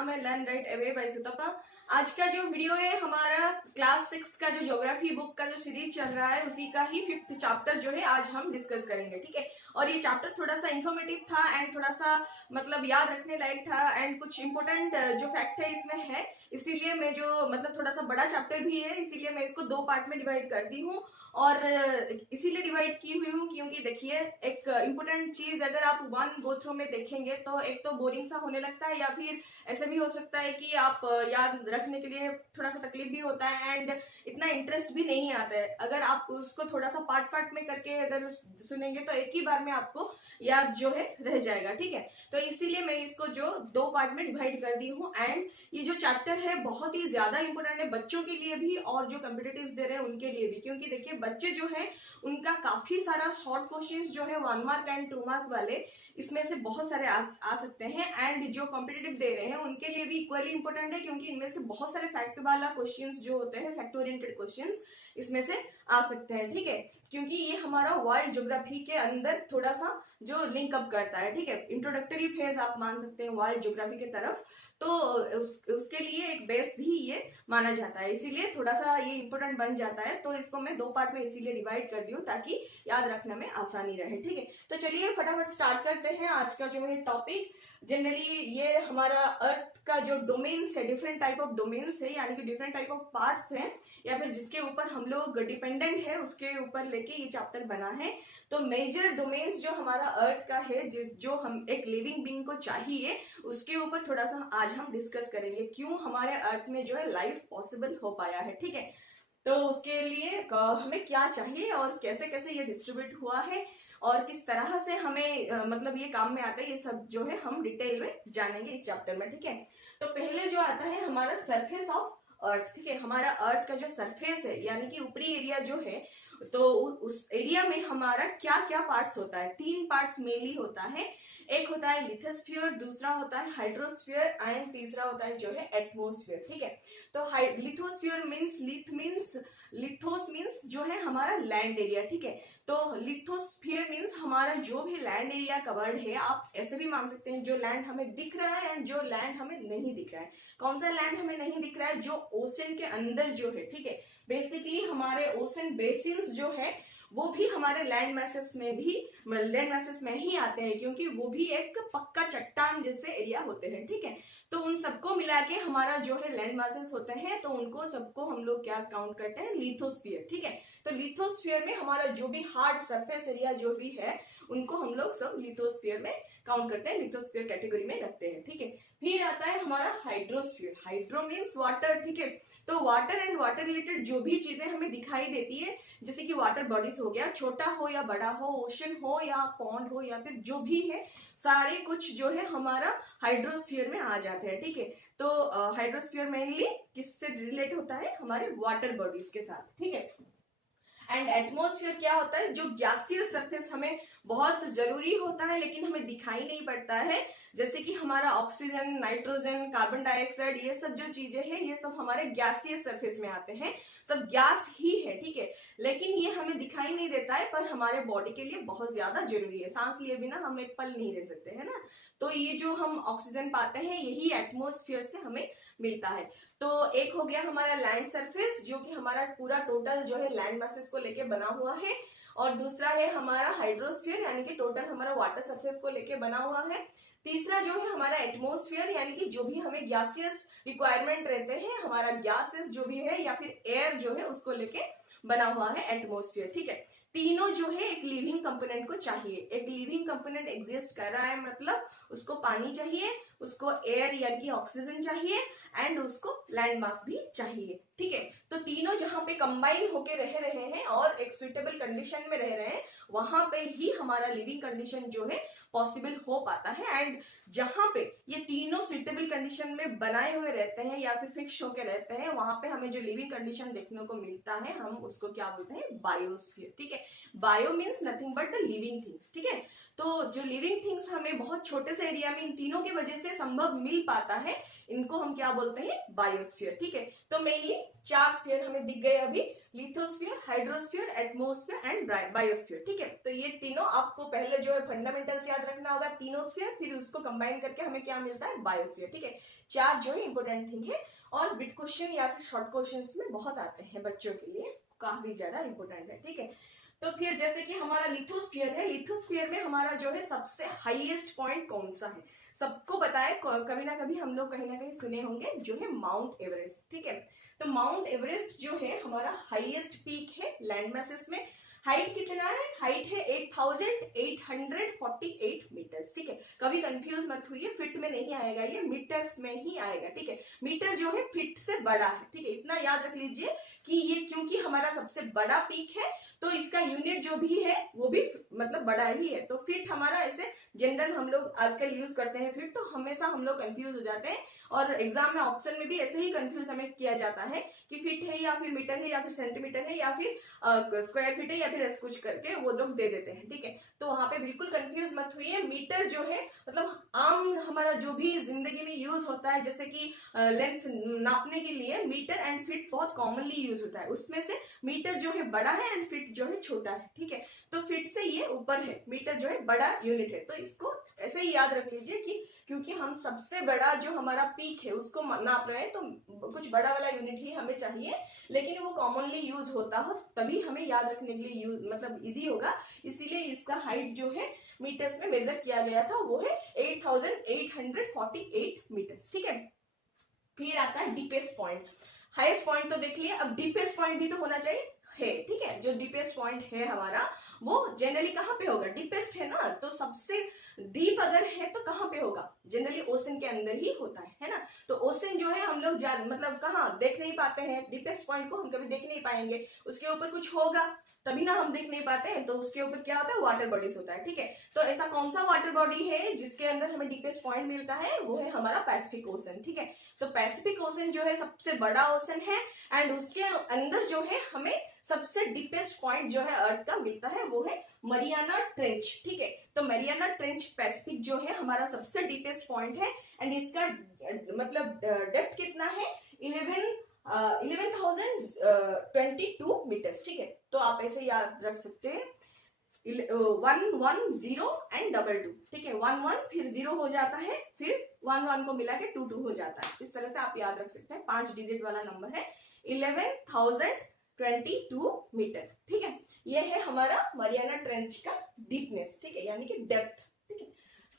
नाम है learn right away by सुतपा। आज का जो वीडियो है हमारा क्लास 6 का जो ज्योग्राफी बुक का जो सीरीज चल रहा है उसी का ही 5th चैप्टर जो है आज हम डिस्कस करेंगे, ठीक है। और ये चैप्टर थोड़ा सा इंफॉर्मेटिव था एंड थोड़ा सा मतलब याद रखने लायक था एंड कुछ इंपोर्टेंट जो फैक्ट है इसमें है, इसीलिए मैं जो मतलब थोड़ा सा बड़ा चैप्टर भी है इसीलिए मैं इसको 2 पार्ट में डिवाइड करती हूँ। और इसीलिए डिवाइड की हुई हूँ क्योंकि देखिए एक इम्पोर्टेंट चीज अगर आप वन गो थ्रू में देखेंगे तो एक तो बोरिंग सा होने लगता है या फिर ऐसे भी हो सकता है कि आप याद रखने के लिए थोड़ा सा तकलीफ भी होता है एंड इतना इंटरेस्ट भी नहीं आता है। अगर आप उसको थोड़ा सा पार्ट पार्ट में करके अगर सुनेंगे तो एक ही बार में आपको याद जो है रह जाएगा, ठीक है। तो इसीलिए मैं इसको जो 2 पार्ट में डिवाइड कर दी हूँ एंड ये जो चैप्टर है बहुत ही ज्यादा इंपॉर्टेंट है बच्चों के लिए भी और जो कॉम्पिटिटिव्स दे रहे हैं उनके लिए भी, क्योंकि देखिए बच्चे जो है उनका काफी सारा शॉर्ट क्वेश्चंस जो है 1 मार्क एंड 2 मार्क वाले इसमें से बहुत सारे आ सकते हैं एंड जो कॉम्पिटिटिव दे रहे हैं उनके लिए भी इक्वली इंपॉर्टेंट है क्योंकि इनमें से बहुत सारे फैक्ट वाला क्वेश्चंस जो होते हैं फैक्ट ओरिएंटेड क्वेश्चंस इसमें से आ सकते हैं, ठीक है। क्योंकि ये हमारा वर्ल्ड ज्योग्राफी के अंदर थोड़ा सा जो लिंक अप करता है, ठीक है। इंट्रोडक्टरी फेज आप मान सकते हैं वर्ल्ड ज्योग्राफी की तरफ, तो उसके लिए एक बेस भी ये माना जाता है, इसीलिए थोड़ा सा ये इंपॉर्टेंट बन जाता है। तो इसको मैं 2 पार्ट में इसीलिए डिवाइड कर दी हूँ ताकि याद रखने में आसानी रहे, ठीक है। तो चलिए फटाफट स्टार्ट करते हैं आज का जो है टॉपिक। जनरली ये हमारा अर्थ का जो डोमेन्स है, डिफरेंट टाइप ऑफ डोमेन्स है, यानी कि डिफरेंट टाइप ऑफ पार्ट्स हैं या फिर जिसके ऊपर हम लोग डिपेंडेंट है उसके ऊपर लेके ये चैप्टर बना है। तो मेजर डोमेन्स जो हमारा अर्थ का है जो हम एक लिविंग बीइंग को चाहिए उसके ऊपर थोड़ा सा आज हम डिस्कस करेंगे क्यों हमारे अर्थ में जो है लाइफ पॉसिबल हो पाया है, ठीक है। तो उसके लिए हमें क्या चाहिए और कैसे कैसे ये डिस्ट्रीब्यूट हुआ है और किस तरह से हमें मतलब ये काम में आता है, ये सब जो है हम डिटेल में जानेंगे इस चैप्टर में, ठीक है। तो पहले जो आता है हमारा सरफेस ऑफ अर्थ, ठीक है। हमारा अर्थ का जो सरफेस है यानी कि ऊपरी एरिया जो है तो उस एरिया में हमारा क्या क्या पार्ट्स होता है। 3 पार्ट्स मेनली होता है, एक होता है लिथोस्फीयर, दूसरा होता है हाइड्रोस्फीयर एंड तीसरा होता है जो है एटमॉस्फेयर, ठीक है। तो लिथोस्फीयर मीन्स लिथोस मीन्स जो है हमारा लैंड एरिया, ठीक है। तो लिथोस्फीयर मीन्स हमारा जो भी लैंड एरिया कवर्ड है, आप ऐसे भी मान सकते हैं जो लैंड हमें दिख रहा है एंड जो लैंड हमें नहीं दिख रहा है। कौन सा लैंड हमें नहीं दिख रहा है? जो ओशन के अंदर जो है, ठीक है। बेसिकली हमारे ओशन बेसिन्स जो है वो भी हमारे लैंड मैसेस में ही आते हैं क्योंकि वो भी एक पक्का चट्टान जैसे एरिया होते हैं, ठीक है। तो उन सबको मिला के हमारा जो है लैंड मैसेस होते हैं, तो उनको सबको हम लोग क्या काउंट करते हैं? लिथोस्फीयर, ठीक है। तो लिथोस्फीयर में हमारा जो भी हार्ड सरफेस एरिया जो भी है उनको हम लोग सब लिथोस्फीयर में काउंट करते हैं, लिथोस्फीयर कैटेगरी में रखते हैं, ठीक है। फिर आता है हमारा हाइड्रोस्फीयर। हाइड्रो मीन्स वाटर, ठीक है। तो वाटर एंड वाटर रिलेटेड जो भी चीजें हमें दिखाई देती है जैसे कि वाटर बॉडीज हो गया, छोटा हो या बड़ा हो, ओशन हो या पॉन्ड हो या फिर जो भी है, सारे कुछ जो है हमारा हाइड्रोस्फीयर में आ जाते हैं, ठीक है। तो हाइड्रोस्फीयर मेनली किससे रिलेट होता है? हमारे वाटर बॉडीज के साथ, ठीक है। एंड एटमॉस्फेयर क्या होता है? जो गैसियस सरफेस हमें बहुत जरूरी होता है लेकिन हमें दिखाई नहीं पड़ता है, जैसे कि हमारा ऑक्सीजन, नाइट्रोजन, कार्बन डाइऑक्साइड, ये सब जो चीजें हैं ये सब हमारे गैसियस सरफेस में आते हैं, सब गैस ही है, ठीक है। लेकिन ये हमें दिखाई नहीं देता है पर हमारे बॉडी के लिए बहुत ज्यादा जरूरी है। सांस लिए बिना हम एक पल नहीं रह सकते, है ना। तो ये जो हम ऑक्सीजन पाते हैं यही एटमॉस्फेयर से हमें मिलता है। तो एक हो गया हमारा लैंड सरफेस जो कि हमारा पूरा टोटल जो है लैंड मैसेज को लेके बना हुआ है, और दूसरा है हमारा हाइड्रोस्फीयर यानी कि टोटल हमारा वाटर सरफेस को लेके बना हुआ है। तीसरा जो है हमारा एटमॉस्फेयर यानी कि जो भी हमें गैसियस रिक्वायरमेंट रहते हैं, हमारा गैसेस जो भी है या फिर एयर जो है उसको लेके बना हुआ है एटमॉस्फेयर, ठीक है। तीनों जो है एक लिविंग कंपोनेंट को चाहिए। एक लिविंग कंपोनेंट एग्जिस्ट कर रहा है मतलब उसको पानी चाहिए, उसको एयर यानी कि ऑक्सीजन चाहिए एंड उसको लैंड मास भी चाहिए, ठीक है। तो तीनों जहां पे कंबाइन होके रह रहे हैं और एक सुइटेबल कंडीशन में रह रहे हैं वहां पे ही हमारा लिविंग कंडीशन जो है पॉसिबल हो पाता है। एंड जहां पे ये तीनों सुइटेबल कंडीशन में बनाए हुए रहते हैं या फिर फिक्स होके रहते हैं वहां पे हमें जो लिविंग कंडीशन देखने को मिलता है हम उसको क्या बोलते हैं? बायोस्फीयर, ठीक है। Bio means nothing but the living things, ठीक है। तो जो लिविंग थिंग्स हमें बहुत छोटे से एरिया में इन तीनों की वजह से संभव मिल पाता है, इनको हम क्या बोलते हैं? बायोस्फीयर, ठीक है। तो मेनली 4 स्फीयर हमें दिख गए अभी, lithosphere, hydrosphere, atmosphere and biosphere. ठीक है, तो ये तीनों आपको पहले जो है फंडामेंटल्स याद रखना होगा, तीनों स्फीयर, फिर उसको कंबाइन करके हमें क्या मिलता है, बायोस्फीयर। ठीक है, चार जो है इंपॉर्टेंट थिंग है और बिट क्वेश्चन या फिर शॉर्ट क्वेश्चन में बहुत आते हैं बच्चों के लिए, काफी ज्यादा इंपॉर्टेंट है। ठीक है, तो फिर जैसे कि हमारा लिथोस्फीयर है, लिथोस्फीयर में हमारा जो है सबसे हाईएस्ट पॉइंट कौन सा है, सबको पता है, कभी ना कभी हम लोग कहीं ना कहीं सुने होंगे, जो है माउंट एवरेस्ट। ठीक है, तो माउंट एवरेस्ट जो है हमारा हाईएस्ट पीक है लैंड मैसेस में। हाइट कितना है, हाइट है 8848 मीटर्स। ठीक है, कभी कंफ्यूज मत हुई, फीट में नहीं आएगा, ये मीटर्स में ही आएगा। ठीक है, मीटर जो है फीट से बड़ा है। ठीक है, इतना याद रख लीजिए कि ये क्योंकि हमारा सबसे बड़ा पीक है तो इसका यूनिट जो भी है वो भी मतलब बड़ा ही है। तो फीट हमारा ऐसे जनरल हम लोग आजकल यूज करते हैं फीट, तो हमेशा हम लोग कंफ्यूज हो जाते हैं और एग्जाम में ऑप्शन में भी ऐसे ही कंफ्यूज हमें किया जाता है कि फीट है या फिर मीटर है या फिर सेंटीमीटर है या फिर स्क्वायर फीट है या फिर ऐसे कुछ करके वो लोग दे देते हैं। ठीक है, तो वहां पे बिल्कुल कंफ्यूज मत हुई, मीटर जो है मतलब आम हमारा जो भी जिंदगी में यूज होता है, जैसे कि लेंथ नापने के लिए मीटर एंड फीट बहुत कॉमनली यूज होता है, उसमें से मीटर जो है बड़ा है एंड फीट जो है छोटा है। ठीक है, तो फीट से ये ऊपर है, मीटर जो है बड़ा यूनिट है, तो इसको ऐसे ही याद रख लीजिए कि क्योंकि हम सबसे बड़ा जो हमारा पीक है उसको नाप रहे हैं तो कुछ बड़ा वाला यूनिट ही हमें चाहिए, लेकिन वो कॉमनली यूज होता हो तभी हमें याद रखने के लिए यूज मतलब इजी होगा, इसीलिए इसका हाइट जो है मीटर्स में मेजर किया गया था, वो है 8848 मीटर्स। ठीक है, फिर आता है डीपेस्ट पॉइंट। हाईएस्ट पॉइंट तो देख लिए, अब डीपेस्ट पॉइंट भी तो होना चाहिए है। ठीक है, जो डीपेस्ट पॉइंट है हमारा वो जनरली कहाँ पे होगा, डीपेस्ट है ना, तो सबसे डीप अगर है तो कहाँ पे होगा, जनरली ओशन के अंदर ही होता है ना। तो ओशन जो है हम लोग मतलब कहाँ देख नहीं पाते हैं, डीपेस्ट पॉइंट को हम कभी देख नहीं पाएंगे, उसके ऊपर कुछ होगा तभी ना हम देख नहीं पाते हैं, तो उसके ऊपर क्या होता है, वाटर बॉडीज होता है। ठीक है, तो ऐसा कौन सा वाटर बॉडी है जिसके अंदर हमें डीपेस्ट पॉइंट मिलता है, वो है हमारा पैसिफिक ओशन। ठीक है, तो पैसिफिक ओशन जो है सबसे बड़ा ओशन है एंड उसके अंदर जो है हमें सबसे डीपेस्ट पॉइंट जो है अर्थ का मिलता है, वो है मरियाना ट्रेंच। ठीक है, तो मरियाना ट्रेंच पैसिफिक जो है हमारा सबसे डीपेस्ट पॉइंट है एंड इसका मतलब डेप्थ कितना है, 11,022 मीटर्स। ठीक है, तो आप ऐसे याद रख सकते हैं 110 एंड 22। ठीक है, 11 फिर 0 हो जाता है, फिर 11 को मिला के 22 हो जाता है, इस तरह से आप याद रख सकते हैं, 5 डिजिट वाला नंबर है 11,022 मीटर। ठीक है, ये है हमारा मरियाना ट्रेंच का डीपनेस। ठीक है, यानी कि डेप्थ। ठीक है,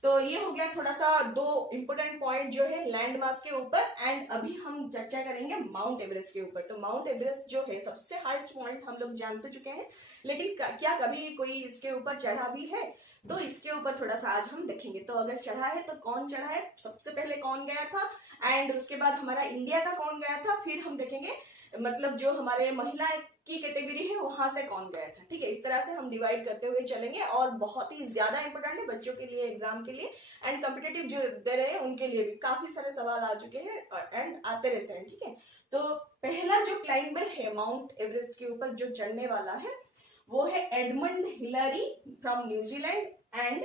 तो ये हो गया थोड़ा सा दो इंपोर्टेंट पॉइंट जो है लैंड मास के ऊपर, एंड अभी हम चर्चा करेंगे माउंट एवरेस्ट के ऊपर। तो माउंट एवरेस्ट जो है सबसे हाईएस्ट पॉइंट हम लोग जान तो चुके हैं, लेकिन क्या कभी कोई इसके ऊपर चढ़ा भी है, तो इसके ऊपर थोड़ा सा आज हम देखेंगे। तो अगर चढ़ा है तो कौन चढ़ा है, सबसे पहले कौन गया था, एंड उसके बाद हमारा इंडिया का कौन गया था, फिर हम देखेंगे मतलब जो हमारे महिला की कैटेगरी है वहां से कौन गया था। ठीक है, इस तरह से हम डिवाइड करते हुए चलेंगे और बहुत ही ज्यादा इंपॉर्टेंट है बच्चों के लिए, एग्जाम के लिए एंड कॉम्पिटेटिव जो दे रहे हैं उनके लिए भी काफी सारे सवाल आ चुके हैं एंड आते रहते हैं। ठीक है, तो पहला जो क्लाइंबर है माउंट एवरेस्ट के ऊपर जो चढ़ने वाला है वो है Edmund Hillary from New Zealand and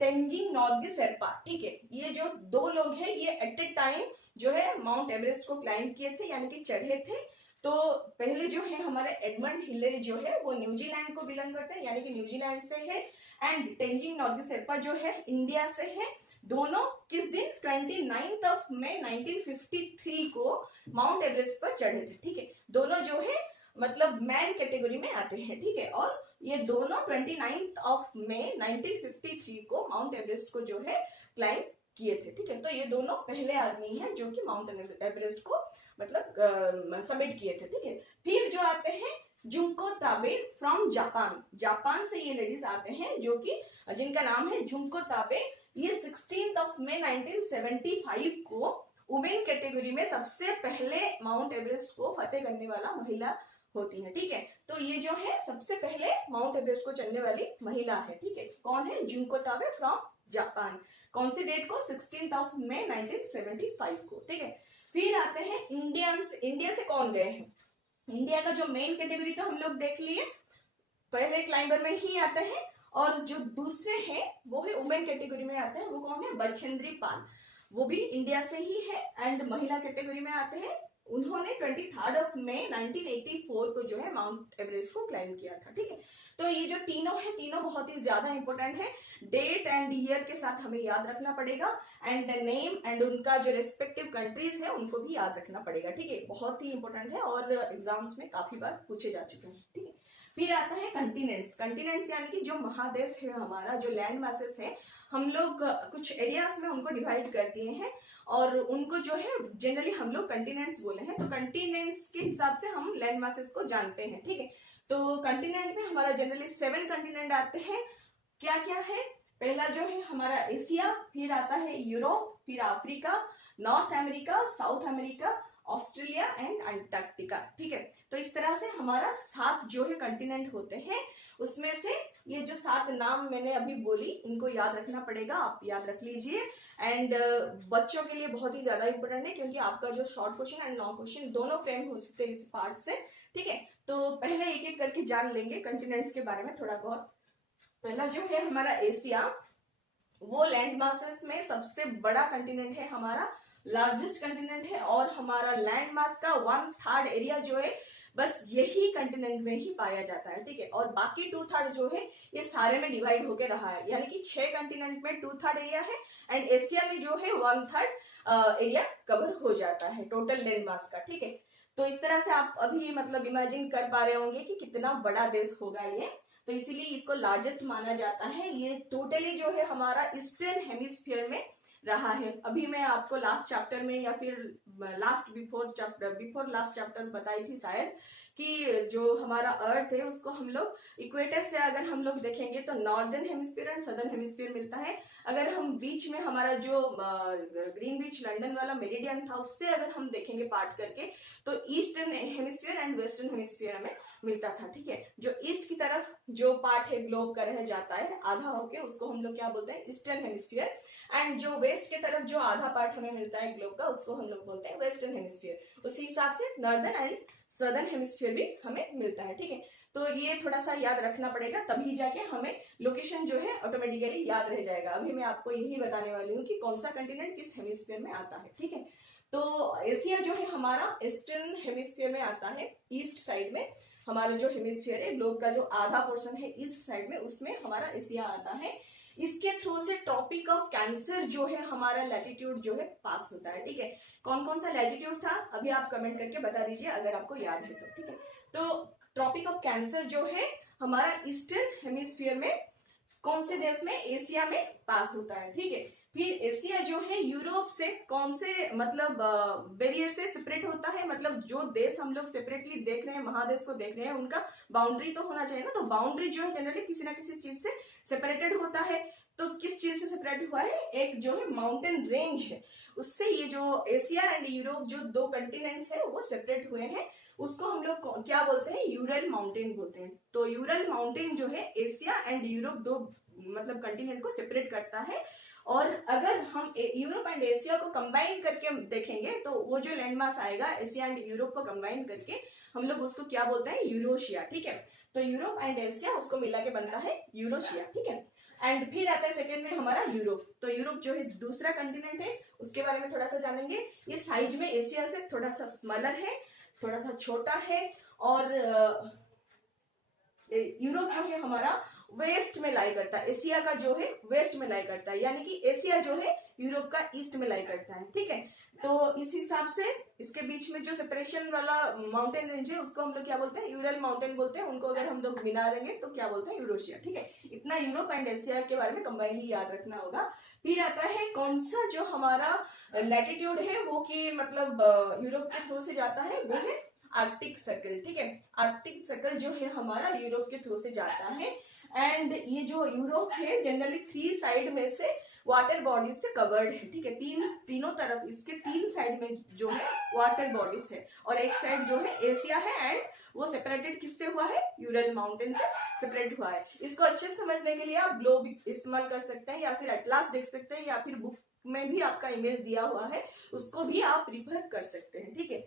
Tenzing Norgay Sherpa. ठीक है, ये जो दो लोग हैं ये एट ए टाइम जो है माउंट एवरेस्ट को क्लाइंब किए थे, यानी कि चढ़े थे। तो पहले जो है हमारे एडमंड हिलरी जो है वो न्यूजीलैंड को बिलोंग करते हैं, यानी कि न्यूजीलैंड से है, एंड तेंजिंग नोर्गे शेरपा जो है इंडिया से है। दोनों किस दिन 29 मई 1953 को माउंट एवरेस्ट पर चढ़े थे। ठीक है, दोनों जो है मतलब मैन कैटेगरी में आते हैं। ठीक है, और ये दोनों 29 मई 1953 को माउंट एवरेस्ट को जो है क्लाइंब किए थे। ठीक है, तो ये दोनों पहले आदमी हैं जो कि माउंट एवरेस्ट को मतलब सबमिट किए थे। ठीक है, फिर जो आते हैं जुंको ताबे फ्रॉम जापान, जापान से ये लेडीज आते हैं जो कि जिनका नाम है जुंको ताबे। ये 16 मई 1975 को वुमेन कैटेगरी में सबसे पहले माउंट एवरेस्ट को फतेह करने वाला महिला होती है। ठीक है, तो ये जो है सबसे पहले माउंट एवरेस्ट को चढ़ने वाली महिला है। ठीक है, कौन है, जुंको ताबे फ्रॉम जापान। कौन सी डेट को, 16 मई 1975 को। ठीक है, फिर आते हैं इंडियंस। इंडिया से कौन गए हैं, इंडिया का जो मेन कैटेगरी तो हम लोग देख लिए, पहले क्लाइंबर में ही आते हैं, और जो दूसरे हैं वो है वुमेन कैटेगरी में आते हैं, वो कौन है, बछेंद्री पाल, वो भी इंडिया से ही है एंड महिला कैटेगरी में आते हैं उन्होंने 23 मई 1984 को जो है माउंट एवरेस्ट को क्लाइम किया था। ठीक है, तो ये जो तीनों है, तीनों बहुत ही ज्यादा इंपॉर्टेंट है। डेट एंड ईयर के साथ हमें याद रखना पड़ेगा, एंड नेम एंड उनका जो रेस्पेक्टिव कंट्रीज है उनको भी याद रखना पड़ेगा। ठीक है, बहुत ही इंपॉर्टेंट है और एग्जाम्स में काफी बार पूछे जा चुके हैं। ठीक है, फिर आता है कंटिनेंट्स। कंटिनेंट्स यानी कि जो महादेश है हमारा, जो लैंड मासेस है, हम लोग कुछ एरियाज में उनको डिवाइड कर दिए हैं और उनको जो है जनरली हम लोग कंटिनेंट्स बोले हैं। तो कंटिनेंट्स के हिसाब से हम लैंड मासेस को जानते हैं। ठीक है, तो कंटिनेंट में हमारा जनरली 7 कंटिनेंट आते हैं। क्या क्या है? पहला जो है हमारा एशिया, फिर आता है यूरोप, फिर Africa, north America, south America, Australia and Antarctica. ठीक है, तो इस तरह से हमारा 7 जो है कंटिनेंट होते हैं। उसमें से ये जो 7 नाम मैंने अभी बोली इनको याद रखना पड़ेगा, आप याद रख लीजिए। एंड बच्चों के लिए बहुत ही ज्यादा इंपॉर्टेंट है क्योंकि आपका जो short question and long question दोनों फ्रेम हो सकते हैं इस पार्ट से। ठीक है, तो पहले एक एक करके जान लेंगे कंटिनेंट्स के बारे में थोड़ा बहुत। पहला जो है हमारा एशिया, वो लैंड मासेस में सबसे बड़ा कंटिनेंट है हमारा, लार्जेस्ट कंटिनेंट है और हमारा लैंड मास का 1/3 एरिया जो है बस यही कंटिनेंट में ही पाया जाता है। ठीक है, और बाकी 2/3 जो है ये सारे में डिवाइड होकर रहा है, यानी कि 6 कंटिनेंट में 2/3 एरिया है एंड एशिया में जो है 1/3 एरिया कवर हो जाता है टोटल लैंड मास का। ठीक है, तो इस तरह से आप अभी मतलब इमेजिन कर पा रहे होंगे कि कितना बड़ा देश होगा ये, तो इसीलिए इसको लार्जेस्ट माना जाता है। ये टोटली जो है हमारा ईस्टर्न हेमिस्फीयर में रहा है। अभी मैं आपको लास्ट चैप्टर में या फिर बिफोर लास्ट चैप्टर बताई थी शायद कि जो हमारा अर्थ है उसको हम लोग इक्वेटर से अगर हम लोग देखेंगे तो northern hemisphere and southern hemisphere मिलता है। अगर हम बीच में हमारा जो ग्रीन बीच लंदन वाला मेरिडियन था उससे अगर हम देखेंगे पार्ट करके तो eastern hemisphere and western hemisphere में मिलता था। ठीक है, जो ईस्ट की तरफ जो पार्ट है ग्लोब का रह जाता है आधा होके, उसको हम लोग क्या बोलते हैं? Eastern hemisphere. एंड जो वेस्ट की तरफ जो आधा पार्ट हमें मिलता है ग्लोब का उसको हम लोग बोलते हैं वेस्टर्न हेमिस्फीयर। उसी हिसाब से नॉर्दर्न एंड सदर्न हेमिस्फीयर भी हमें मिलता है। ठीक है, तो ये थोड़ा सा याद रखना पड़ेगा, तभी जाके हमें लोकेशन जो है ऑटोमेटिकली याद रह जाएगा। अभी मैं आपको यही बताने वाली हूँ कि कौन सा कंटिनेंट किस हेमिस्फीयर में आता है। ठीक है, तो एशिया जो है हमारा ईस्टर्न हेमिस्फीयर में आता है, ईस्ट साइड में हमारा जो हेमिस्फीयर है, ग्लोब का जो आधा पोर्शन है ईस्ट साइड में, उसमें हमारा एशिया आता है। इसके थ्रू से ट्रॉपिक ऑफ कैंसर जो है हमारा लैटिट्यूड जो है पास होता है। ठीक है, कौन कौन सा लैटिट्यूड था अभी आप कमेंट करके बता दीजिए अगर आपको याद है तो। ठीक है, तो ट्रॉपिक ऑफ कैंसर जो है हमारा ईस्टर्न हेमिस्फीयर में कौन से देश में? एशिया में पास होता है। ठीक है, फिर एशिया जो है यूरोप से कौन से मतलब बैरियर से सेपरेट होता है, मतलब जो देश हम लोग सेपरेटली देख रहे हैं, महादेश को देख रहे हैं, उनका बाउंड्री तो होना चाहिए ना। तो बाउंड्री जो है जनरली किसी ना किसी चीज से सेपरेटेड होता है। तो किस चीज से सेपरेट हुआ है? एक जो है माउंटेन रेंज है, उससे ये जो एशिया एंड यूरोप जो 2 कंटिनेंट्स है वो सेपरेट हुए हैं। उसको हम लोग क्या बोलते हैं? यूरल माउंटेन बोलते हैं। तो यूरल माउंटेन जो है एशिया एंड यूरोप 2 मतलब कंटिनेंट को सेपरेट करता है। और अगर हम यूरोप एंड एशिया को कंबाइन करके देखेंगे तो वो जो लैंड मास आएगा एशिया एंड यूरोप को कंबाइन करके हम लोग उसको क्या बोलते हैं? यूरोशिया। ठीक है, तो यूरोप एंड एशिया उसको मिला के बनता है यूरोशिया। ठीक है, एंड फिर आता है सेकेंड में हमारा यूरोप। तो यूरोप जो है दूसरा कंटिनेंट है, उसके बारे में थोड़ा सा जानेंगे। ये साइज में एशिया से थोड़ा सा स्मॉलर है, थोड़ा सा छोटा है और यूरोप जो है हमारा वेस्ट में लाई करता है, एशिया का जो है वेस्ट में लाई करता है, यानी कि एशिया जो है यूरोप का ईस्ट में लाई करता है। ठीक है, तो इस हिसाब से इसके बीच में जो सेपरेशन वाला माउंटेन रेंज है उसको हम लोग क्या बोलते हैं? यूरल माउंटेन बोलते हैं। उनको अगर हम लोग मिला देंगे तो क्या बोलते हैं? यूरोशिया। ठीक है, इतना यूरोप एंड एशिया के बारे में कंबाइनली याद रखना होगा। फिर आता है कौन सा जो हमारा लैटिट्यूड है वो कि मतलब यूरोप के थ्रू से जाता है, वो है आर्कटिक सर्कल। ठीक है, आर्कटिक सर्कल जो है हमारा यूरोप के थ्रू से जाता है। एंड ये जो यूरोप है जनरली 3 साइड में से वाटर बॉडीज से कवर्ड है। ठीक है, तीनों तरफ इसके 3 साइड में जो है वाटर बॉडीज है और एक साइड जो है एशिया है एंड वो सेपरेटेड किससे हुआ है? यूरल माउंटेन से सेपरेट हुआ है। इसको अच्छे से समझने के लिए आप ग्लोब इस्तेमाल कर सकते हैं या फिर एटलास देख सकते हैं या फिर बुक में भी आपका इमेज दिया हुआ है, उसको भी आप रिफर कर सकते हैं। ठीक है,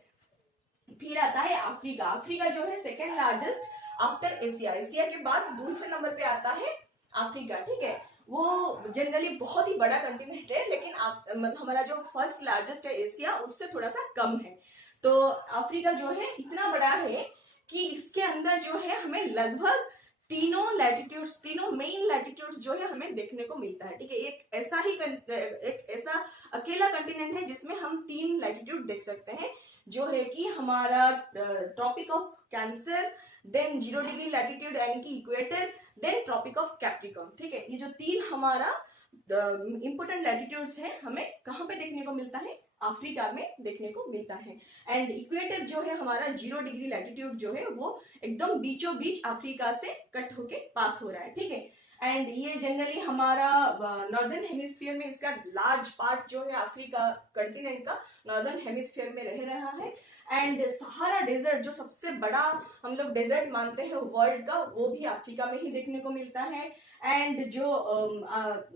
फिर आता है अफ्रीका। अफ्रीका जो है second largest after Asia, Asia के बाद दूसरे नंबर पे आता है अफ्रीका। ठीक है, वो जनरली बहुत ही बड़ा कंटिनेंट है लेकिन मतलब हमारा जो फर्स्ट लार्जेस्ट है एशिया उससे थोड़ा सा कम है। तो अफ्रीका जो है इतना बड़ा है कि इसके अंदर जो है हमें लगभग तीनों मेन लैटिट्यूड्स जो है हमें देखने को मिलता है। ठीक है, एक ऐसा अकेला कंटिनेंट है जिसमें हम 3 लैटिट्यूड देख सकते हैं, जो है कि हमारा Tropic of Cancer, then 0 degree latitude यानी कि equator, then Tropic of Capricorn. ठीक है, ये जो 3 हमारा इंपोर्टेंट लैटिट्यूड्स हैं हमें कहाँ पे देखने को मिलता है, अफ्रीका में देखने को मिलता है। एंड इक्वेटर जो है हमारा 0 डिग्री लैटिट्यूड जो है वो एकदम बीचों बीच अफ्रीका से कट होके पास हो रहा है। ठीक है, एंड ये जनरली हमारा नॉर्दर्न हेमिस्फीयर में इसका लार्ज पार्ट जो है अफ्रीका कंटिनेंट का नॉर्दर्न हेमिस्फीयर में रह रहा है। एंड सहारा डेजर्ट जो सबसे बड़ा हम लोग डेजर्ट मानते हैं वर्ल्ड का, वो भी अफ्रीका में ही देखने को मिलता है। एंड जो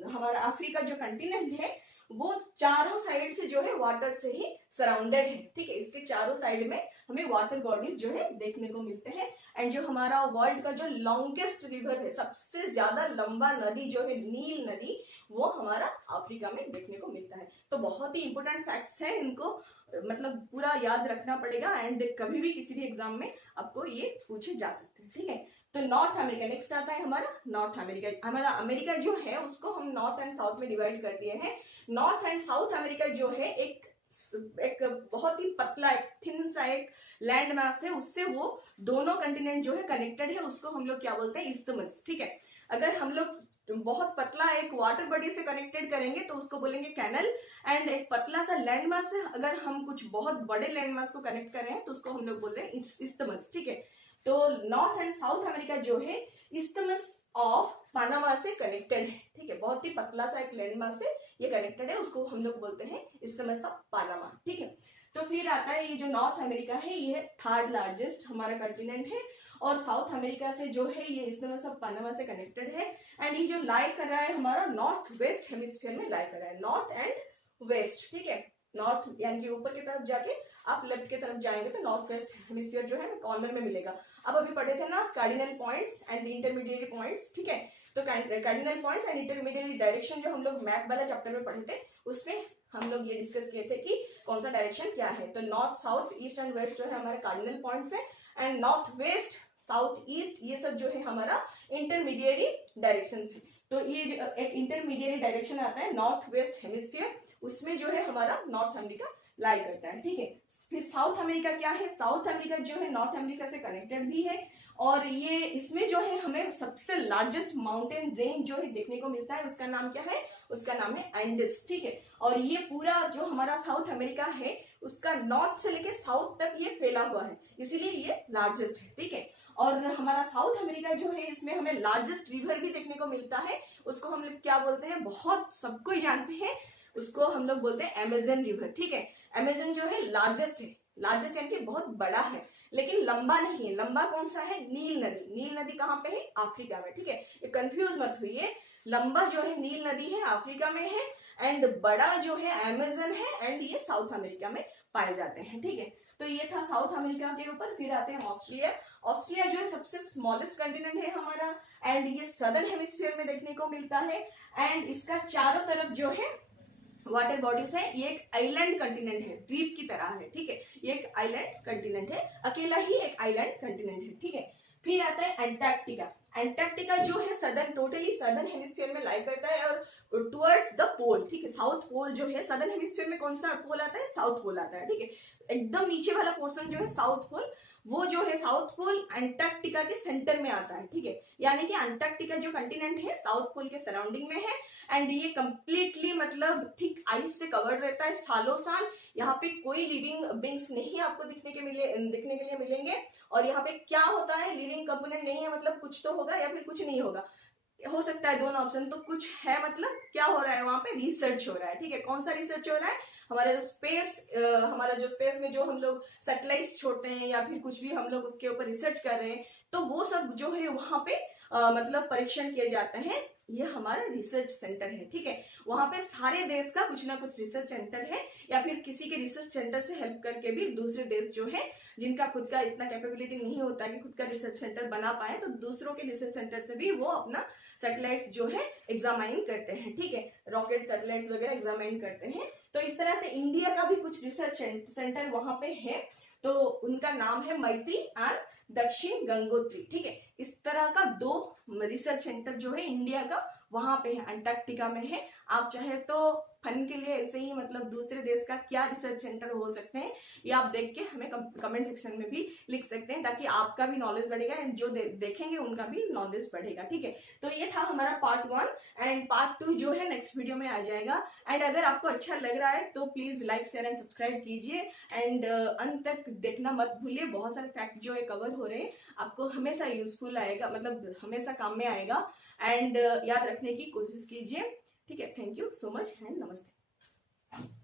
हमारा अफ्रीका जो कंटिनेंट है वो चारों साइड से जो है वाटर से ही सराउंडेड है। ठीक है, इसके चारों साइड में हमें वाटर बॉडीज जो है देखने को मिलते हैं। एंड जो हमारा वर्ल्ड का जो लॉन्गेस्ट रिवर है, सबसे ज्यादा लंबा नदी जो है नील नदी, वो हमारा अफ्रीका में देखने को मिलता है। तो बहुत ही इंपोर्टेंट फैक्ट्स है, इनको मतलब पूरा याद रखना पड़ेगा एंड कभी भी किसी भी एग्जाम में आपको ये पूछे जा सकते हैं। ठीक है, तो नॉर्थ अमेरिका नेक्स्ट आता है हमारा नॉर्थ अमेरिका। हमारा अमेरिका जो है उसको हम नॉर्थ एंड साउथ में डिवाइड कर दिए हैं। नॉर्थ एंड साउथ अमेरिका जो है एक बहुत ही पतला एक थिन सा एक लैंड मास है, उससे वो दोनों कंटिनेंट जो है कनेक्टेड है, उसको हम लोग क्या बोलते हैं, इस्थमस। ठीक है, अगर हम लोग बहुत पतला एक वाटर बॉडी से कनेक्टेड करेंगे तो उसको बोलेंगे कैनल। एंड एक पतला सा लैंड मास से अगर हम कुछ बहुत बड़े लैंड मास को कनेक्ट कर रहे हैं तो उसको हम लोग बोल रहे हैं इस्थमस। ठीक है, तो नॉर्थ एंड साउथ अमेरिका जो है इस्थमस ऑफ पनामा से कनेक्टेड है। ठीक है, बहुत ही पतला सा एक लैंड मास से ये कनेक्टेड है, उसको हम लोग बोलते हैं इस्थमस ऑफ पनामा। ठीक है, तो फिर आता है ये जो नॉर्थ अमेरिका है, ये 3rd लार्जेस्ट हमारा कंटिनेंट है और साउथ अमेरिका से जो है ये इस्थमस ऑफ पनामा से कनेक्टेड है। एंड ये जो लाई कर रहा है हमारा नॉर्थ वेस्ट हेमिस्फीयर में लाई कर रहा है, नॉर्थ एंड वेस्ट। ठीक है, नॉर्थ यानी कि ऊपर की तरफ जाके आप लेफ्ट की तरफ जाएंगे तो नॉर्थ वेस्ट हेमिस्फीयर जो है कॉर्नर में मिलेगा। अब अभी पढ़े थे ना cardinal points and intermediate points. ठीक है, तो cardinal points and intermediate direction जो हम लोग मैप वाला चैप्टर में पढ़े थे, उसमें हम लोग ये डिस्कस किए थे कि कौन सा डायरेक्शन क्या है। तो north south east and west जो है हमारे कार्डिनल पॉइंट्स है, and north west south east ये सब जो है हमारा इंटरमीडिएट डायरेक्शन है। तो ये एक इंटरमीडिएट डायरेक्शन आता है नॉर्थ वेस्ट हेमिस्फीयर, उसमें जो है हमारा नॉर्थ अमेरिका लाई करता है। ठीक है, फिर साउथ अमेरिका क्या है, साउथ अमेरिका जो है नॉर्थ अमेरिका से कनेक्टेड भी है और ये इसमें जो है हमें सबसे लार्जेस्ट माउंटेन रेंज जो है देखने को मिलता है, उसका नाम क्या है, उसका नाम है एंडिस। ठीक है, और ये पूरा जो हमारा साउथ अमेरिका है उसका नॉर्थ से लेके साउथ तक ये फैला हुआ है, इसीलिए ये लार्जेस्ट है। ठीक है, और हमारा साउथ अमेरिका जो है इसमें हमें लार्जेस्ट रिवर भी देखने को मिलता है, उसको हम लोग क्या बोलते हैं, बहुत सबको ही जानते हैं, उसको हम लोग बोलते हैं अमेजन रिवर। ठीक है, अमेजन जो है लार्जेस्ट है, लार्जेस्ट यानी कि बहुत बड़ा है, लेकिन लंबा नहीं है। लंबा कौन सा है, नील नदी। नील नदी कहाँ पे है, अफ्रीका में। ठीक है, ये कंफ्यूज मत हुई, लंबा जो है नील नदी है अफ्रीका में है, एंड बड़ा जो है अमेजन है, एंड ये साउथ अमेरिका में पाए जाते हैं। ठीक है, तो ये था साउथ अमेरिका के ऊपर। फिर आते हैं ऑस्ट्रेलिया। ऑस्ट्रेलिया जो है सबसे स्मॉलेस्ट कंटिनेंट है हमारा, एंड ये सदर्न हेमिस्फीयर में देखने को मिलता है, एंड इसका चारों तरफ जो है वाटर बॉडीज है। ये एक आइलैंड कंटिनेंट है, द्वीप की तरह है। ठीक है, ये एक आइलैंड कंटिनेंट है, अकेला ही एक आइलैंड कंटिनेंट है। ठीक है, फिर आता है एंटार्क्टिका। एंटार्क्टिका जो है सदर्न टोटली सदर्न हेमिस्फीयर में लाई करता है और टुवर्ड्स द पोल। ठीक है, साउथ पोल जो है सदर्न हेमिस्फीयर में कौन सा पोल आता है, साउथ पोल आता है। ठीक है, एकदम नीचे वाला पोर्शन जो है साउथ पोल, वो जो है साउथ पोल एंटार्क्टिका के सेंटर में आता है। ठीक है, यानी कि एंटार्क्टिका जो कंटिनेंट है साउथ पोल के सराउंडिंग में है, एंड ये कंप्लीटली मतलब थिक आइस से कवर्ड रहता है सालों साल। यहाँ पे कोई लिविंग बींग्स नहीं आपको दिखने के लिए मिलेंगे, और यहाँ पे क्या होता है, लिविंग कंपोनेंट नहीं है, मतलब कुछ तो होगा या फिर कुछ नहीं होगा, हो सकता है दोनों ऑप्शन। तो कुछ है, मतलब क्या हो रहा है वहां पे, रिसर्च हो रहा है। ठीक है, कौन सा रिसर्च हो रहा है, हमारा जो स्पेस में जो हम लोग सैटेलाइट छोड़ते हैं या फिर कुछ भी हम लोग उसके ऊपर रिसर्च कर रहे हैं, तो वो सब जो है वहां पे मतलब परीक्षण किए जाते हैं, ये हमारा रिसर्च सेंटर है। ठीक है, वहां पे सारे देश का कुछ ना कुछ रिसर्च सेंटर है, या फिर किसी के रिसर्च सेंटर से हेल्प करके भी दूसरे देश जो है जिनका खुद का इतना कैपेबिलिटी नहीं होता कि खुद का रिसर्च सेंटर बना पाए, तो दूसरों के रिसर्च सेंटर से भी वो अपना सैटेलाइट्स जो है एग्जामाइन करते हैं। ठीक है, रॉकेट सैटेलाइट्स वगैरह एग्जामाइन करते हैं। तो इस तरह से इंडिया का भी कुछ रिसर्च सेंटर वहां पे है, तो उनका नाम है मैत्री एंड दक्षिण गंगोत्री। ठीक है, इस तरह का 2 रिसर्च सेंटर जो है इंडिया का वहां पे है, अंटार्कटिका में है। आप चाहे तो फन के लिए ऐसे ही मतलब दूसरे देश का क्या रिसर्च सेंटर हो सकते हैं ये आप देख के हमें कमेंट सेक्शन में भी लिख सकते हैं, ताकि आपका भी नॉलेज बढ़ेगा एंड जो देखेंगे उनका भी नॉलेज बढ़ेगा। ठीक है, तो ये था हमारा पार्ट 1 एंड पार्ट 2 जो है नेक्स्ट वीडियो में आ जाएगा। एंड अगर आपको अच्छा लग रहा है तो please like share and subscribe कीजिए एंड अंत तक देखना मत भूलिए। बहुत सारे फैक्ट जो है कवर हो रहे हैं, आपको हमेशा यूजफुल आएगा, मतलब हमेशा काम में आएगा एंड याद रखने की कोशिश कीजिए। ठीक है, thank you so much and नमस्ते।